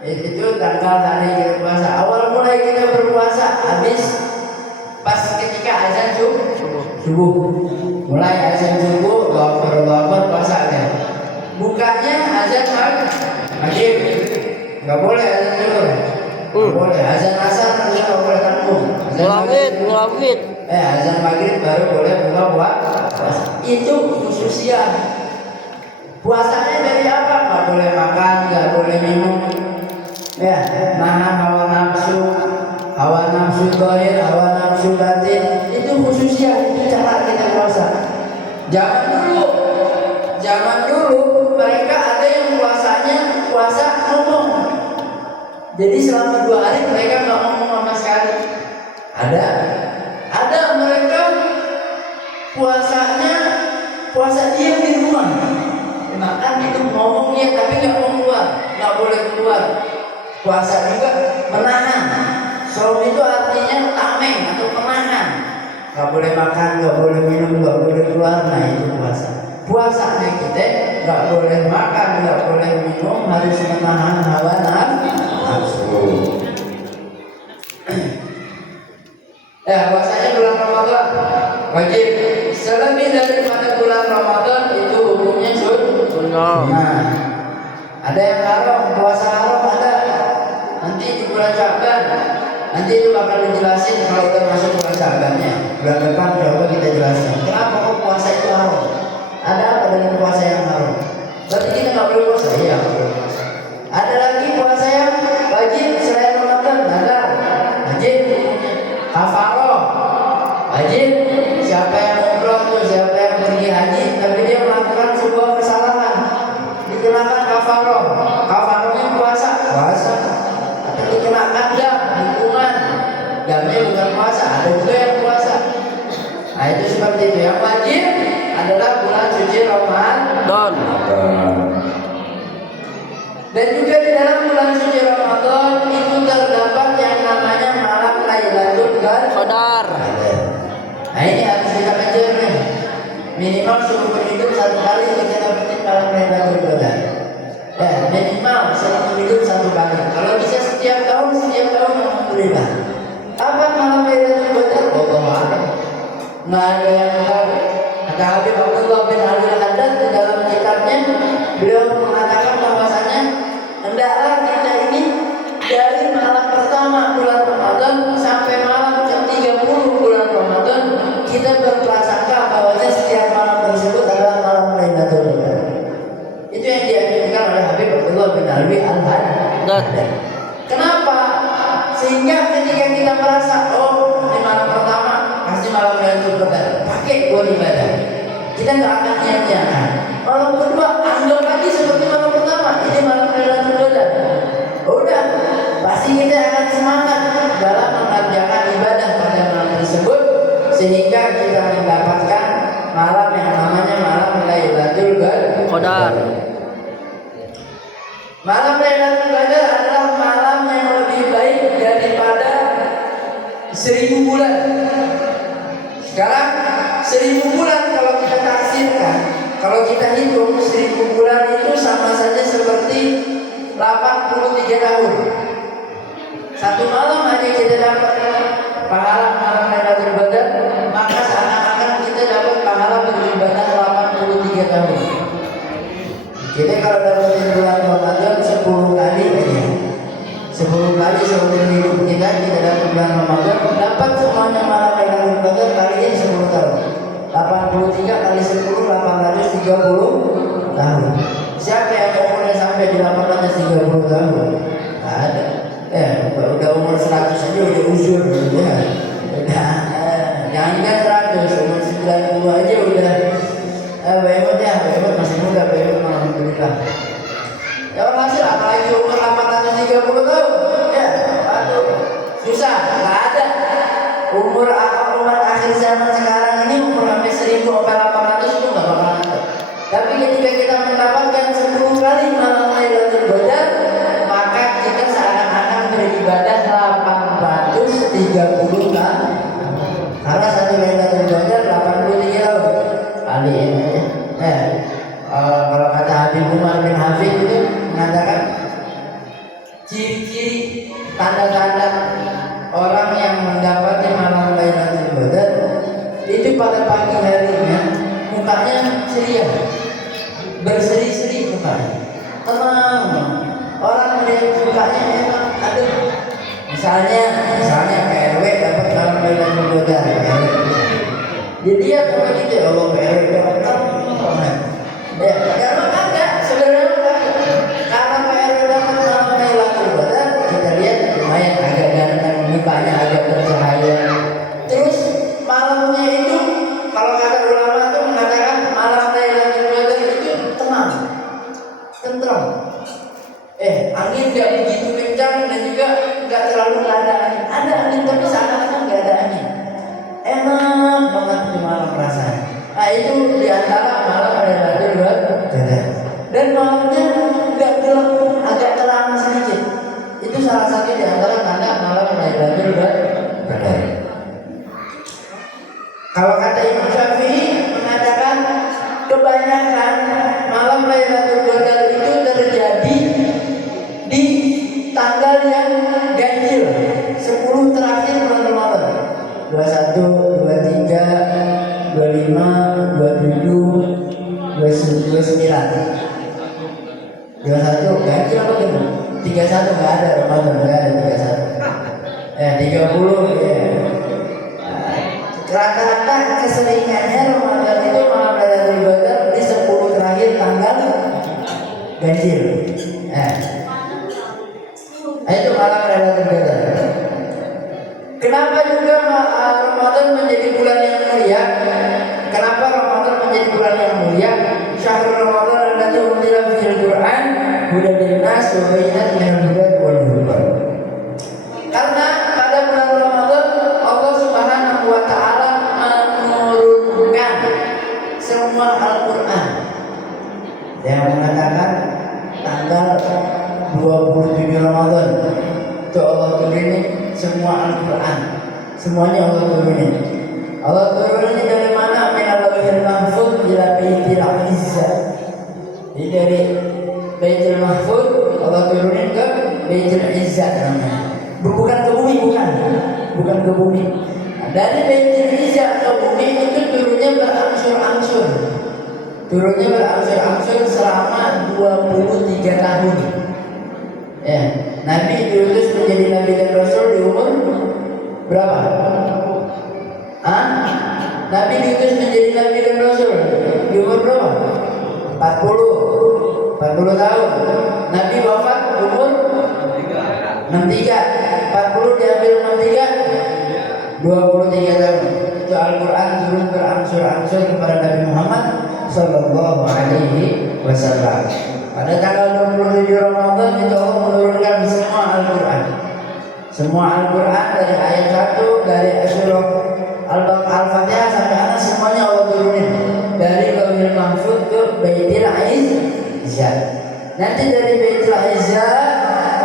Itu tanggal hari puasa. Awal mulai kita berpuasa, habis pas ketika azan subuh. Mulai azan subuh, lapar puasanya. Bukanya azan maghrib. Enggak boleh azan zuhur. Enggak boleh azan asar, enggak boleh tanggung. Mulawid. Azan maghrib baru boleh buka puasa. Itu khususnya. Puasanya dari apa? Enggak boleh makan, enggak boleh minum. Ya, nahan hawa nafsu zahir, hawa nafsu batin. Itu khususnya, itu cara kita puasa. Zaman dulu mereka ada yang puasa ngomong. Jadi selama 2 hari mereka nggak ngomong sama sekali. Ada mereka puasa diam di rumah. Makan itu ngomongnya tapi nggak mau keluar, nggak boleh keluar. Puasa juga menahan. Saum itu artinya tameng atau menahan. Nggak boleh makan, nggak boleh minum, nggak boleh keluar. Nah itu puasa. Puasanya kita nggak boleh makan, nggak boleh minum, harus menahan hawa nafsu. Puasanya bulan Ramadan wajib. Selebih daripada bulan Ramadan itu hukumnya sunnah. Nah, ada yang haram, puasa haram ada. Nanti di bulan Sya'ban, nanti itu bakal dijelasin kalau udah masuk bulan Sya'bannya. Bulan depan coba kita jelaskan. Kenapa kok puasa itu haram? Ada apa dengan puasa yang haram? Berarti kita nggak boleh puasa? Iya, nggak boleh puasa. Ada lagi puasa yang wajib selain Ramadan, ada wajib kafaroh, wajib. Siapa yang umroh tuh, siapa yang pergi haji, tapi dia melakukan sebuah kesalahan, dikenakan kafaroh. Kafarohnya puasa. Atau dikenakan dam, hukuman. Damnya bukan puasa, ada juga yang puasa. Nah itu seperti itu. Yang wajib adalah bulan suci Ramadan. Dan juga di dalam bulan suci Ramadan itu terdapat yang namanya malam Lailatul Qadar. Nah ini harus kita kejar nih. Minimal seumur hidup 1 kali kita dapetin malam Lailatul Qadar. Minimal seumur hidup 1 kali. Kalau bisa setiap tahun alhamdulillah. Apa malam Lailatul Qadar? Wallahu a'lam. Nggak ada yang tahu. Kata Habib Abdullah bin Ali Al-Haddad di dalam kitabnya, beliau mengatakan bahwasanya hendaklah kita ini dari malam pertama bulan Ramadan sampai malam ke-30 bulan Ramadan kita berprasangka bahwasanya setiap malam tersebut adalah malam Lailatul Qadar. Itu yang dianjurkan oleh Habib Abdullah bin Ali Al-Haddad. Kenapa? Sehingga ketika kita merasa di malam pertama pasti malam Lailatul Qadar, pakai buat ibadah. Kita nggak akan nyanyiakan. Malam kedua anggap lagi seperti malam pertama, ini malam Lailatul Qadar. Udah, pasti kita akan semangat dalam mengerjakan ibadah pada malam tersebut sehingga kita mendapatkan malam yang namanya malam Lailatul Qadar. Malam Lailatul Qadar adalah malam yang lebih baik daripada 1000 bulan. Sekarang 1000 bulan kalau kita taksirkan, kalau kita hitung 1000 bulan itu sama saja seperti 83 tahun. Satu malam aja kita dapat pahala malam Lailatul Qadar, maka seakan-akan kita dapat pahala beribadah 83 tahun. Jadi kalau dapat bulan Ramadan 10 kali aja, 10 kali seumur hidup kita dapat bulan Ramadan, dapat semuanya malam Lailatul Qadar kaliin 10 tahun. 83 kali 10 830 tahun. Siapa yang umurnya sampai di 830 tahun? Nggak ada. Udah umur 100 aja udah uzur ya. Udah jangan 100, umur 90 aja udah Bayamut masih muda, Bayamut alhamdulillah. Ya hasil apalagi umur 830 tahun. Aduh, susah, nggak ada. Umur akhir zaman sekarang ini umur sampai 1800 itu nggak bakal ada. Tapi ketika kita mendapatkan 10 kali malam Lailatul Qadar, maka kita seakan-akan beribadah 830 tahun. Karena satu Lailatul Qadar 83 tahun. Kali ini kalau kata Habib Umar bin Hafid itu mengatakan yang sukanya emang ada. Misalnya PRW dapat malam Lailatul Qadar, dilihat sama kita, oh PRW dapat banget. Ya, karena enggak sebenarnya karena PRW dapat malam Lailatul Qadar, kita lihat lumayan agak ganteng, mukanya agak bercahaya. Terus malamnya itu kalau kata ulama itu mengatakan malam Lailatul Qadar itu tenang, tentram. Angin nggak begitu kencang dan juga nggak terlalu ada angin. Ada angin tapi seakan-akan nggak ada angin. Enak banget di malam rasanya. Nah itu di antara malam Lailatul Qadar. Dan malamnya nggak gelap, agak terang sedikit. Itu salah satu di antara tanda malam Lailatul Qadar. Kalau kata Imam Syafi'i mengatakan kebanyakan malam Lailatul Qadar itu terjadi di tanggal yang ganjil, 10 terakhir bulan Ramadan. 21, 23, 25, 27, 29. 21 ganjil apa gitu? 31 enggak ada Ramadan, enggak ada 31. 30 ya. Rata-rata keseringannya Ramadan itu malam Lailatul Qadar di 10 terakhir tanggal ganjil. Itu malam Lailatul Qadar. Kenapa juga Ramadan menjadi bulan yang mulia? Kenapa Ramadan menjadi bulan yang mulia? Syahrul Ramadan alladzi unzila fihil Qur'an hudan linnas wa bayyinatin minal huda wal furqan. Karena pada bulan Ramadan Allah Subhanahu wa taala menurunkan semua Al-Qur'an. Yang mengatakan tanggal 27 Ramadan itu Allah turunin semua Al-Quran, semuanya Allah turunin. Allah turunin dari mana? Minal Lauhil Mahfuz ila Baitil Izzah. Jadi dari Baitul Mahfuz Allah turunin ke Baitul Izzah namanya. Bukan ke bumi, bukan ke bumi. Dari Baitul Izzah ke bumi itu turunnya berangsur-angsur. Turunnya berangsur-angsur selama 23 tahun. Nabi diutus menjadi Nabi dan Rasul di umur berapa? Nabi diutus menjadi Nabi dan Rasul di umur berapa? 40 tahun. Nabi wafat umur 63. 40 diambil 63, 23 tahun. Itu Al-Quran turun berangsur-angsur kepada Nabi Muhammad Sallallahu Alaihi Wasallam. Pada tanggal 27 Ramadan itu Allah menurunkan semua Al-Quran. Semua Al-Quran dari ayat 1 dari surah Al-Fatihah sampai atas semuanya Allah turunin dari Lauhil Mahfuz ke Baitil Izzah. Nanti dari Baitil Izzah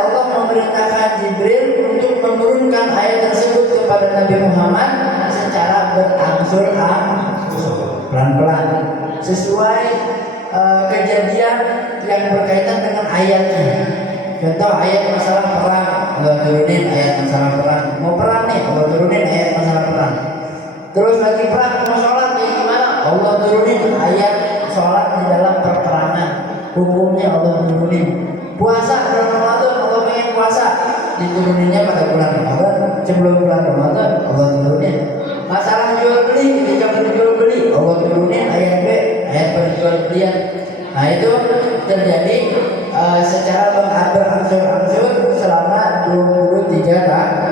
Allah memerintahkan Jibril untuk menurunkan ayat tersebut kepada Nabi Muhammad secara berangsur-angsur, pelan-pelan, sesuai kejadian yang berkaitan dengan ayatnya. Contoh ayat masalah perang, Allah turunin ayat masalah perang. Mau perang nih, Allah turunin ayat masalah perang. Terus lagi perang, mau sholat nih gimana? Allah turunin ayat sholat di dalam perperangan. Hukumnya Allah turunin. Puasa bulan Ramadan, Allah pengen puasa, dituruninnya pada bulan Ramadan. Sebelum bulan Ramadan Allah turunin. Masalah jual beli, ketika berjual beli Allah turunin ayat B, ayat perjual belian. Nah itu terjadi secara berangsur-angsur selama 23 tahun.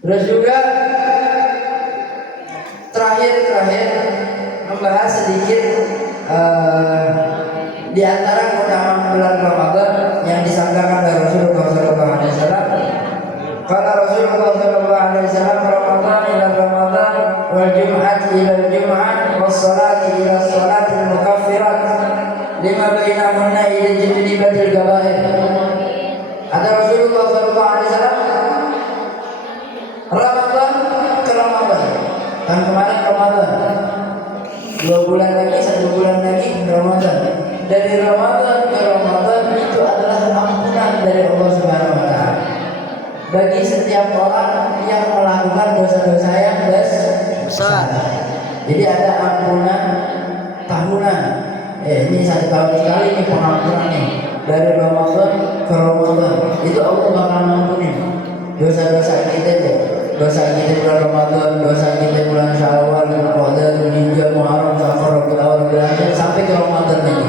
Terus juga terakhir membahas sedikit di antara keutamaan bulan Ramadan yang disangkakan oleh Rasulullah SAW. Kata Rasulullah SAW, Ramadan ila Ramadan, wal Jum'at ila Jum'at, was salati ila salati mukaffirat lima bainahunna ila janibatil gabair. Kata Rasulullah SAW, Ramadan ke Ramadan, tahun kemarin Ramadan, 2 bulan lagi, 1 bulan lagi Ramadan. Dari Ramadan ke Ramadan itu adalah ampunan dari Allah Subhanahu wa taala bagi setiap orang yang melakukan dosa-dosa yang besar. Jadi ada ampunan tahunan Ini 1 tahun sekali nih pengampunan nih. Dari Ramadan ke Ramadan itu Allah bakal ngampunin dosa-dosa kita deh. Dosa kita bulan Ramadan, dosa kita bulan Syawal, Qadar, Dzulhijjah, Muharram, Safar, Rabiul Awal, Rabiul Akhir sampai ke Ramadan lagi.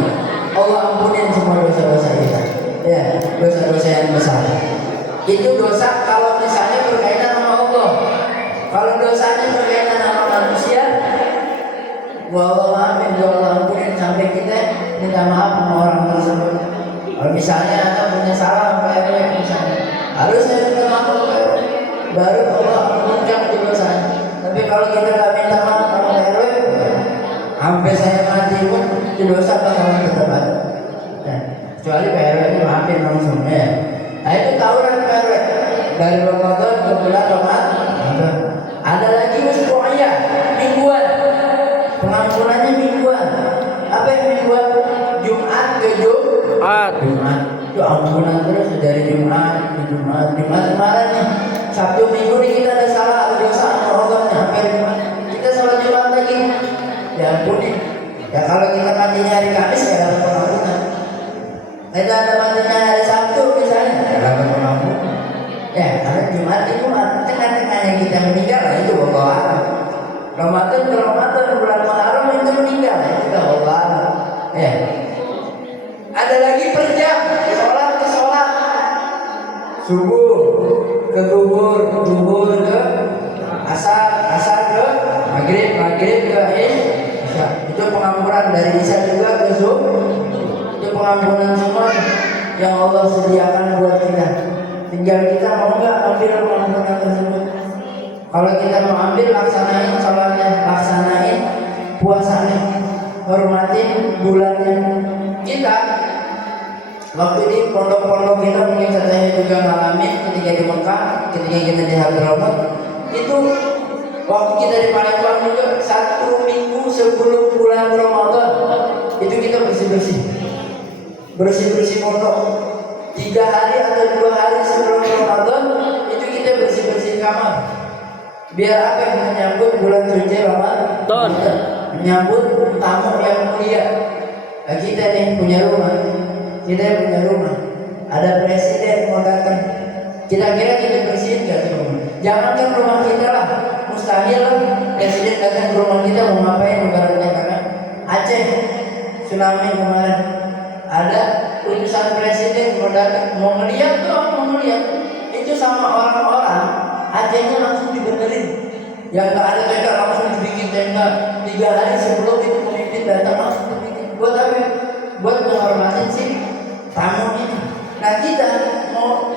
Allah ampunin semua dosa-dosa kita. Ya, dosa-dosa yang besar. Itu dosa kalau misalnya berkaitan sama Allah. Kalau dosanya berkaitan sama manusia, wallahu amin, Allah ampunin sampai kita minta maaf sama orang tersebut. Kalau misalnya Anda punya salah sama RW misalnya, harus saya minta maaf sama RW, baru Allah ampunkan itu dosanya. Tapi kalau kita nggak minta maaf sama RW, sampai saya mati pun itu dosa bakalan tetap ada. Nah, kecuali RW itu maafin langsung ya. Nah itu tawuran RW dari Ramadan ke bulan Ramadan. Ada lagi usbu'iyah, mingguan. Pengampunannya mingguan. Apa yang mingguan? Jumat ke Jumat. Itu ampunan terus dari Jumat ke Jumat. Jumat kemarin nih, Sabtu Minggu nih kita ada salah, ada dosa sama Allah sampai Jumat. Kita salat Jumat lagi, ya ampuni. Ya kalau kita matinya hari Kamis ya dapat pengampunan. Kita ada matinya hari Sabtu misalnya, ya dapat pengampunan. Ya karena Jumat itu tengah-tengahnya kita meninggal lah itu Allah. Ramadan ke Ramadan bulan Muharram itu meninggal itu Allah. Ya. Ada lagi per jam, sholat ke sholat, subuh ke zuhur, zuhur ke asar, asar ke maghrib, maghrib ke isya. Itu pengampunan dari isya juga ke zuhur. Itu pengampunan semua yang Allah sediakan buat kita. Tinggal kita mau nggak ambil pengampunan tersebut. Kalau kita mau ambil, laksanain sholatnya, laksanain puasanya, hormatin bulannya. Kita waktu di pondok-pondok kita mungkin saya juga ngalamin ketika di Mekah, ketika kita di Hadramaut, itu waktu kita di Palembang juga 1 minggu sebelum bulan Ramadan itu kita bersih-bersih pondok. 3 hari atau 2 hari sebelum Ramadan itu kita bersih-bersih kamar. Biar apa yang menyambut bulan suci Ramadan, menyambut tamu yang mulia. Nah, kita nih punya rumah, ada presiden mau datang, kira-kira kita bersihin nggak tuh rumah? Jangankan rumah kita lah, mustahil lah presiden datang ke rumah kita mau ngapain ibaratnya. Karena Aceh tsunami kemarin ada utusan presiden mau datang, mau ngeliat itu sama orang-orang Acehnya langsung dibenerin. Yang nggak ada tenda langsung dibikin tenda. 3 hari sebelum itu pemimpin datang langsung dibikin. Buat apa? Buat menghormatin si tamu ini. Nah kita mau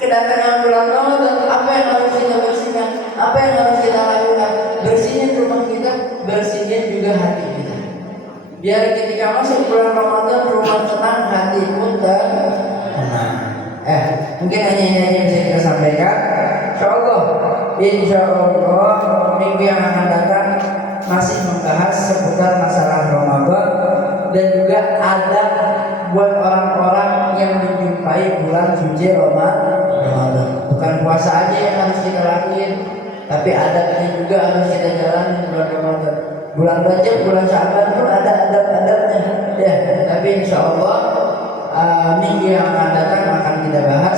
kedatangan bulan Ramadan, apa yang harus kita bersihkan? Apa yang harus kita lakukan? Bersihin rumah kita, bersihin juga hati kita. Biar ketika masuk bulan Ramadan rumah tenang, hati pun tenang. Mungkin hanya ini yang bisa kita sampaikan. Insya Allah minggu yang akan datang masih membahas seputar masalah Ramadan dan juga ada buat orang-orang yang menjumpai bulan suci Ramadan. Bukan puasa aja yang harus kita lakuin, tapi adatnya juga harus kita jalani bulan Ramadan. Bulan Rajab, bulan Syaban pun ada adat-adatnya. Ya, tapi insya Allah minggu yang akan datang akan kita bahas